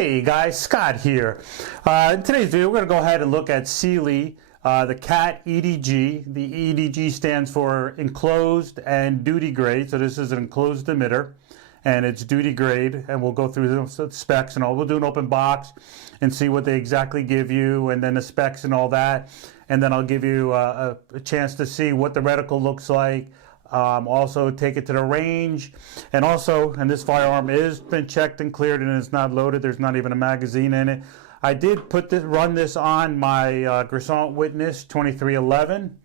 Hey guys, Scott here. In today's video, we're going to go ahead and look at Cyelee, the CAT EDG. The EDG stands for enclosed and duty grade. So this is an enclosed emitter, and it's duty grade. And we'll go through the specs and all. We'll do an open box and see what they exactly give you, and then the specs and all that. And then I'll give you a chance to see what the reticle looks like. Also take it to the range, and also, and this firearm is been checked and cleared and it's not loaded. There's not even a magazine in it. I did run this on my Grisant Witness 2311,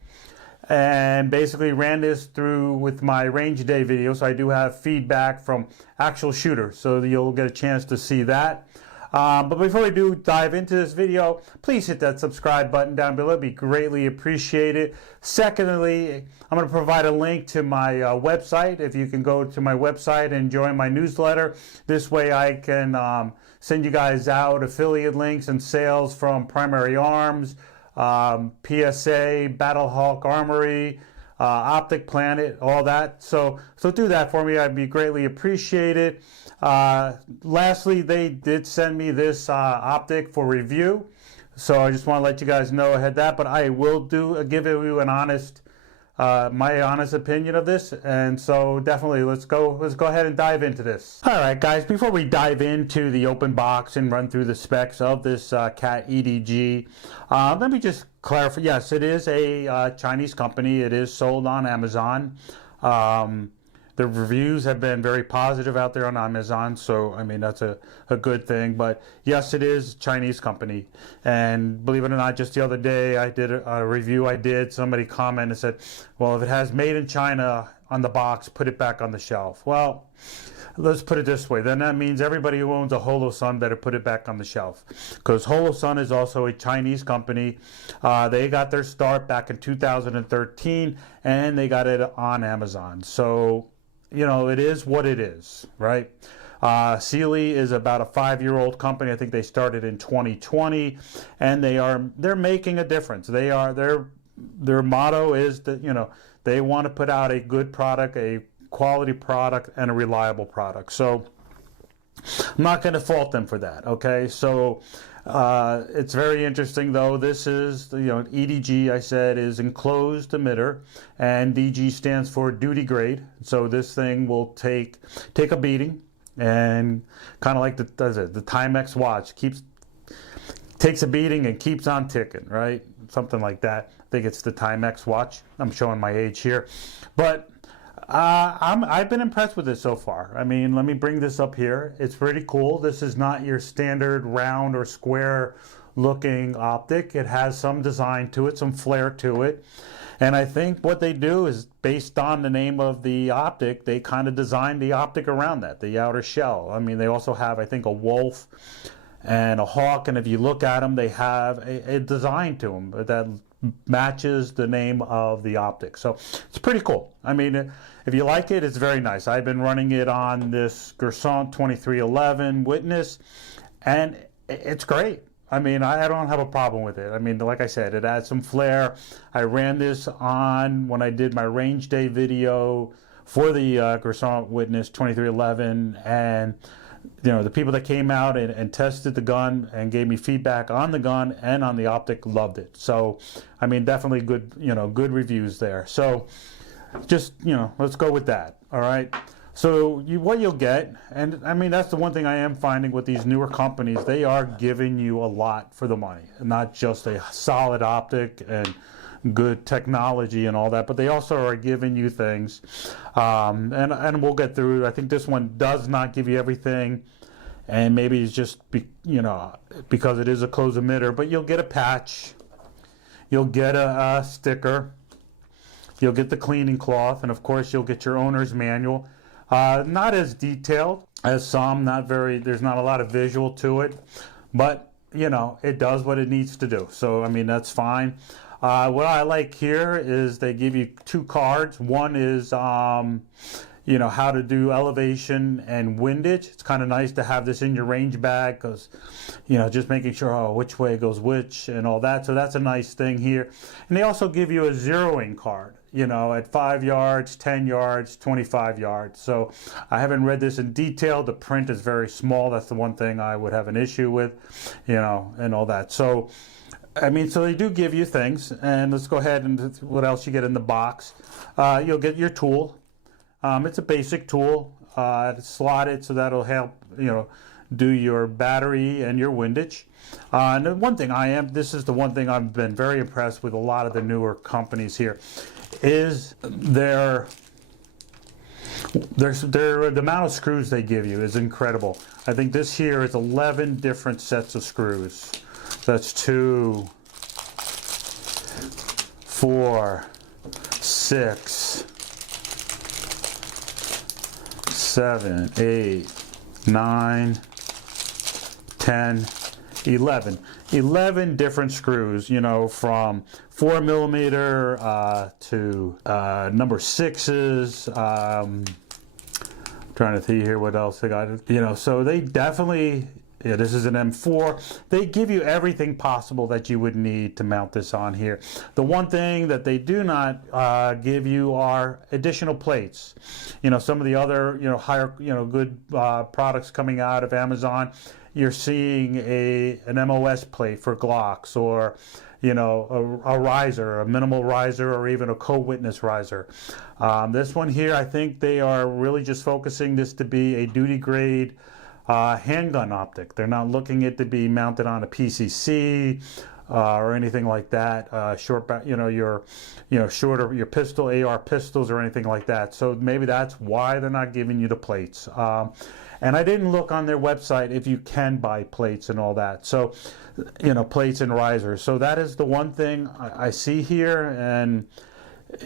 and basically ran this through with my range day video. So I do have feedback from actual shooters, so you'll get a chance to see that. But before we do dive into this video, please hit that subscribe button down below. It'd be greatly appreciated. Secondly, I'm going to provide a link to my website. If you can go to my website and join my newsletter, this way I can send you guys out affiliate links and sales from Primary Arms, PSA, Battlehawk Armory, Optic Planet, all that. So do that for me. I'd be greatly appreciated. Lastly, they did send me this Optic for review, so I just want to let you guys know ahead that. But I will give you an honest, my honest opinion of this, and so definitely let's go ahead and dive into this. All right, guys. Before we dive into the open box and run through the specs of this CAT EDG, let me just clarify. Yes, it is a Chinese company. It is sold on Amazon. The reviews have been very positive out there on Amazon, so I mean that's a good thing. But yes, it is a Chinese company, and believe it or not, just the other day I did a review. Somebody commented and said, well, if it has made in China on the box, put it back on the shelf. Well, let's put it this way, then that means everybody who owns a Holosun better put it back on the shelf, because Holosun is also a Chinese company. They got their start back in 2013, and they got it on Amazon. So you know, it is what it is, right? Cyelee is about a 5-year-old company. I think they started in 2020, and they're making a difference. Their motto is that, you know, they want to put out a good product, a quality product, and a reliable product. So I'm not going to fault them for that. Okay, so it's very interesting though. This is, you know, EDG, I said, is enclosed emitter, and DG stands for duty grade. So this thing will take a beating, and kind of like the Timex watch takes a beating and keeps on ticking, right? Something like that. I think it's the Timex watch. I'm showing my age here, but I've been impressed with it so far. I mean, let me bring this up here. It's pretty cool. This is not your standard round or square looking optic. It has some design to it, some flair to it. And I think what they do is, based on the name of the optic, they kind of designed the optic around that, the outer shell. I mean, they also have, I think, a wolf and a hawk, and if you look at them, they have a design to them that matches the name of the optic. So it's pretty cool. I mean, if you like it, it's very nice. I've been running it on this Grisant 2311 Witness, and it's great. I mean, I don't have a problem with it. I mean, like I said, it adds some flair. I ran this on when I did my range day video for the Grisant Witness 2311, and you know, the people that came out and tested the gun and gave me feedback on the gun and on the optic loved it. So, I mean, definitely good, you know, good reviews there. So, just, you know, let's go with that. All right. So, what you'll get, and I mean, that's the one thing I am finding with these newer companies, they are giving you a lot for the money, not just a solid optic and good technology and all that, but they also are giving you things, and we'll get through. I think this one does not give you everything, and maybe it's just you know, because it is a closed emitter, but you'll get a patch, you'll get a sticker, you'll get the cleaning cloth, and of course you'll get your owner's manual. Not as detailed as some, there's not a lot of visual to it, but you know, it does what it needs to do. So I mean, that's fine. What I like here is they give you 2 cards. One is, you know, how to do elevation and windage. It's kind of nice to have this in your range bag because, you know, just making sure, oh, which way goes which and all that. So that's a nice thing here. And they also give you a zeroing card, you know, at 5 yards, 10 yards, 25 yards. So I haven't read this in detail. The print is very small. That's the one thing I would have an issue with, you know, and all that. So, I mean, so they do give you things. And let's go ahead and what else you get in the box. You'll get your tool. It's a basic tool. It's slotted, so that'll help, you know, do your battery and your windage. And the one thing this is the one thing I've been very impressed with a lot of the newer companies here, is the amount of screws they give you is incredible. I think this here is 11 different sets of screws. So that's 2, 4, 6, 7, 8, 9, 10, 11. 11 different screws, you know, from 4mm to number 6s. Trying to see here what else they got. You know, so they definitely, yeah, this is an M4. They give you everything possible that you would need to mount this on here. The one thing that they do not give you are additional plates. You know, some of the other, you know, higher, you know, good products coming out of Amazon, you're seeing an MOS plate for Glocks, or, you know, a riser, a minimal riser, or even a co-witness riser. This one here, I think they are really just focusing this to be a duty grade handgun optic. They're not looking it to be mounted on a PCC or anything like that. Shorter, your pistol, AR pistols, or anything like that. So maybe that's why they're not giving you the plates. And I didn't look on their website if you can buy plates and all that. So, you know, plates and risers. So that is the one thing I see here, and,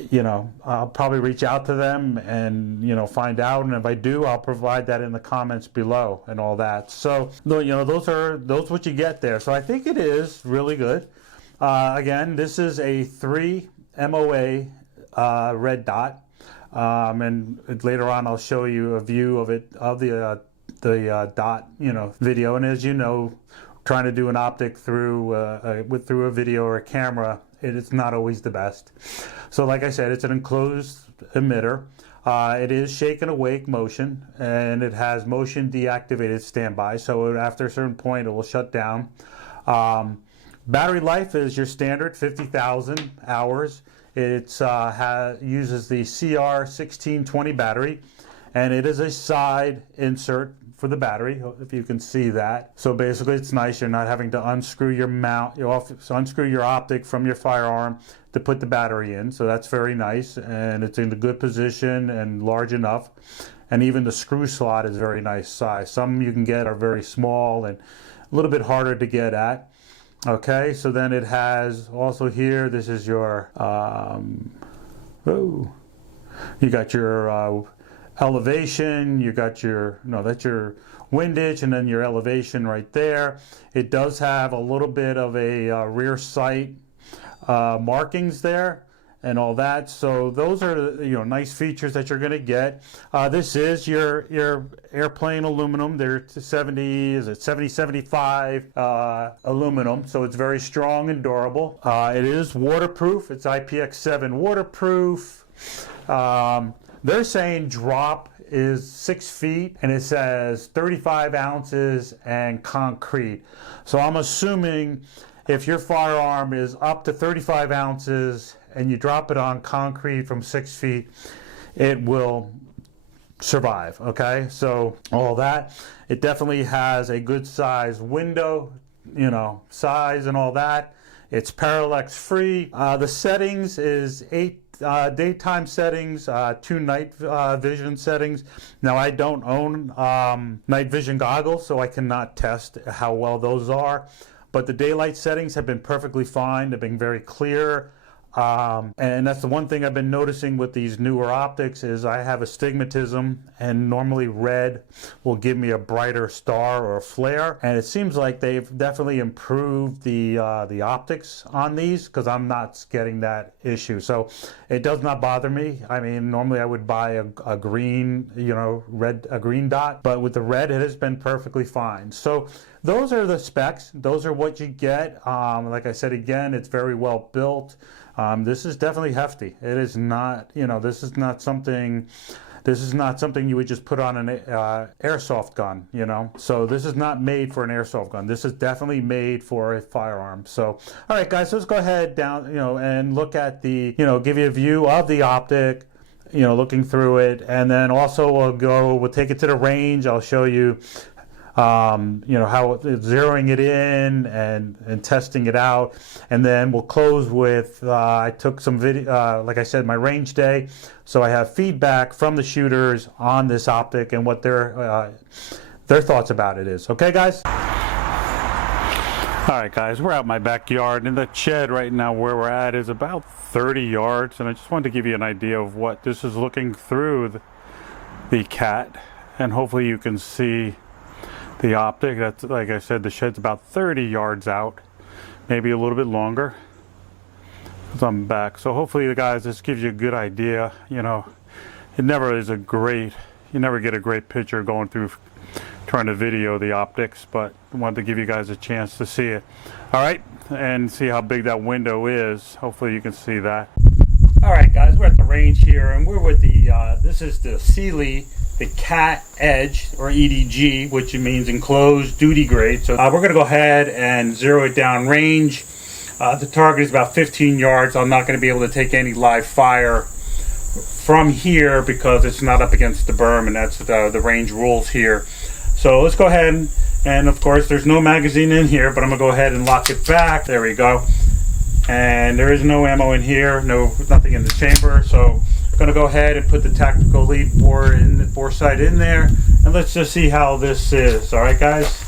you know, I'll probably reach out to them and, you know, find out. And if I do, I'll provide that in the comments below and all that. So, you know, those what you get there. So I think it is really good. Again, this is a 3 MOA red dot. And later on, I'll show you a view of it, of the dot, you know, video. And as you know, trying to do an optic through a video or a camera, it's not always the best. So like I said, it's an enclosed emitter. It is shake and awake motion, and it has motion deactivated standby. So after a certain point, it will shut down. Battery life is your standard 50,000 hours. It uses the CR1620 battery, and it is a side insert for the battery, if you can see that. So basically it's nice, you're not having to unscrew your mount, unscrew your optic from your firearm to put the battery in. So that's very nice, and it's in a good position and large enough. And even the screw slot is very nice size. Some you can get are very small and a little bit harder to get at. Okay, so then it has also here, this is your, you got your elevation, you got your, no, that's your windage, and then your elevation right there. It does have a little bit of a rear sight markings there and all that. So those are, you know, nice features that you're going to get. This is your airplane aluminum. They're 7075 aluminum, so it's very strong and durable. It is waterproof. It's IPX7 waterproof. They're saying drop is 6 feet, and it says 35 ounces and concrete. So I'm assuming if your firearm is up to 35 ounces and you drop it on concrete from 6 feet, it will survive. Okay, so all that, it definitely has a good size window, you know, size and all that. It's parallax free. The settings is 8 daytime settings, 2 night vision settings. Now I don't own night vision goggles, so I cannot test how well those are, but the daylight settings have been perfectly fine. They've been very clear. And that's the one thing I've been noticing with these newer optics is I have astigmatism, and normally red will give me a brighter star or a flare. And it seems like they've definitely improved the optics on these, because I'm not getting that issue. So it does not bother me. I mean, normally I would buy a green, a green dot, but with the red, it has been perfectly fine. So those are the specs. Those are what you get. Like I said, again, it's very well built. This is definitely hefty. It is not, this is not something you would just put on an airsoft gun, So this is not made for an airsoft gun. This is definitely made for a firearm. So, all right, guys, so let's go ahead down, and look at the, give you a view of the optic, looking through it, and then also we'll take it to the range. I'll show you how zeroing it in and testing it out, and then we'll close with I took some video, like I said, my range day, so I have feedback from the shooters on this optic and what their thoughts about it is. Okay, guys. All right, guys, we're out in my backyard, and the shed right now where we're at is about 30 yards, and I just wanted to give you an idea of what this is looking through the CAT, and hopefully you can see the optic. That's, like I said, the shed's about 30 yards out, maybe a little bit longer, because I'm back. So hopefully, guys, this gives you a good idea. It never is you never get a great picture going through trying to video the optics, but I wanted to give you guys a chance to see it. All right, and see how big that window is. Hopefully you can see that. All right, guys, we're at the range here, and we're with the this is the Cyelee, the CAT EDG, or EDG, which means enclosed duty grade. So we're going to go ahead and zero it down range. The target is about 15 yards. I'm not going to be able to take any live fire from here because it's not up against the berm, and that's the range rules here. So let's go ahead and of course there's no magazine in here, but I'm going to go ahead and lock it back. There we go. And there is no ammo in here, nothing in the chamber. So I'm going to go ahead and put the tactical lead bore sight in there, and let's just see how this is. All right, guys.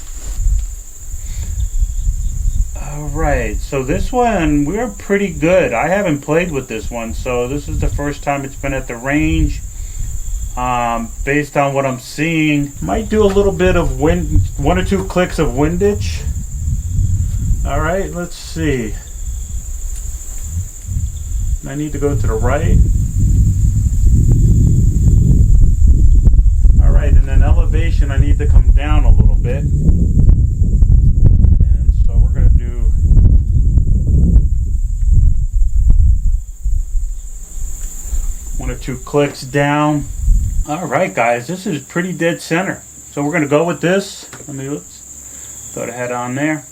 All right, so this one, we're pretty good. I haven't played with this one, so this is the first time it's been at the range. Based on what I'm seeing, might do a little bit of wind, 1 or 2 clicks of windage. All right, let's see. I need to go to the right. All right, and then elevation, I need to come down a little bit. And so we're going to do one or two clicks down. All right, guys, this is pretty dead center. So we're going to go with this. Let's throw the head on there.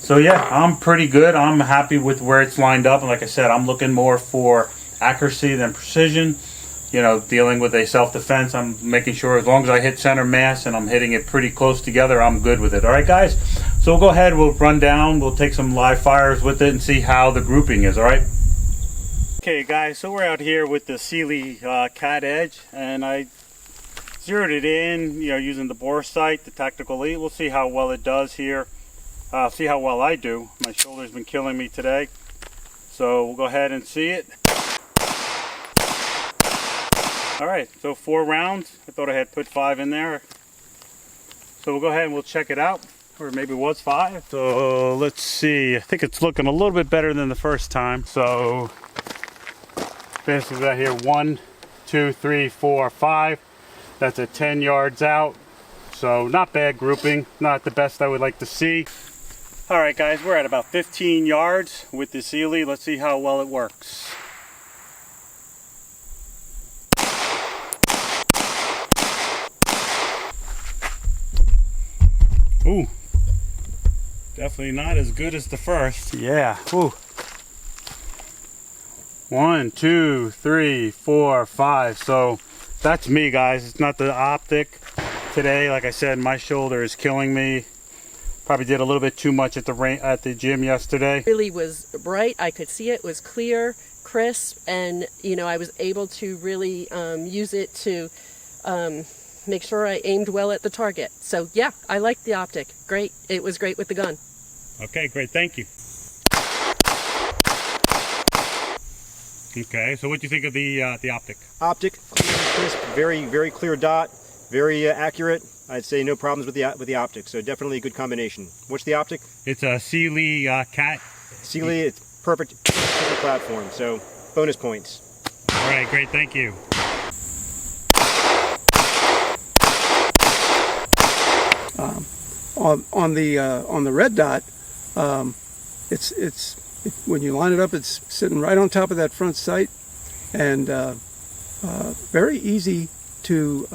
So yeah, I'm pretty good. I'm happy with where it's lined up. And like I said, I'm looking more for accuracy than precision. Dealing with a self-defense, I'm making sure as long as I hit center mass and I'm hitting it pretty close together, I'm good with it. All right, guys. So we'll go ahead, we'll run down, we'll take some live fires with it and see how the grouping is, all right? Okay, guys, so we're out here with the Cyelee CAT EDG, and I zeroed it in, using the bore sight, the tactical lead. We'll see how well it does here. See how well I do. My shoulder's been killing me today. So we'll go ahead and see it. Alright, so 4 rounds. I thought I had put 5 in there. So we'll go ahead and we'll check it out. Or maybe it was 5. So let's see. I think it's looking a little bit better than the first time. So basically got here 1, 2, 3, 4, 5. That's at 10 yards out. So not bad grouping. Not the best I would like to see. Alright, guys, we're at about 15 yards with the Cyelee. Let's see how well it works. Ooh, definitely not as good as the first. Yeah, ooh. 1, 2, 3, 4, 5. So that's me, guys. It's not the optic today. Like I said, my shoulder is killing me. Probably did a little bit too much at the gym yesterday. It really was bright. I could see it was clear, crisp, and I was able to really use it to make sure I aimed well at the target. So yeah, I liked the optic. Great. It was great with the gun. Okay, great. Thank you. Okay, so what do you think of the Optic? Optic, clean, crisp, very clear dot, very accurate. I'd say no problems with the Optic, so definitely a good combination. What's the Optic? It's a Cyelee CAT. Cyelee, it's perfect for the platform, so bonus points. All right, great, thank you. On the red dot, it's when you line it up, it's sitting right on top of that front sight, and very easy to.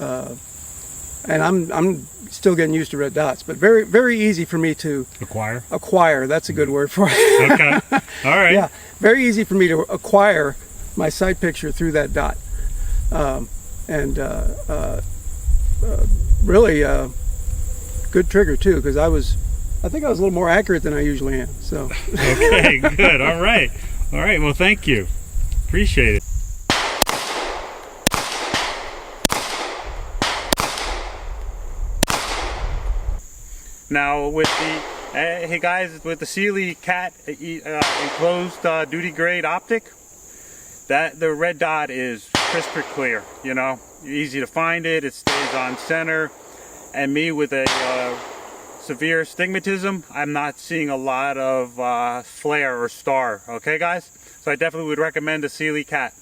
And I'm still getting used to red dots, but very easy for me to Acquire. acquire. That's a good word for it. Okay. All right. Yeah, very easy for me to acquire my sight picture through that dot, really good trigger too, because I think I was a little more accurate than I usually am. So. Okay. Good. All right. All right. Well, thank you. Appreciate it. Now with the hey guys, with the Cyelee CAT enclosed duty grade optic, that the red dot is crystal clear. You know, easy to find it. It stays on center. And me with a severe astigmatism, I'm not seeing a lot of flare or star. Okay, guys. So I definitely would recommend the Cyelee CAT.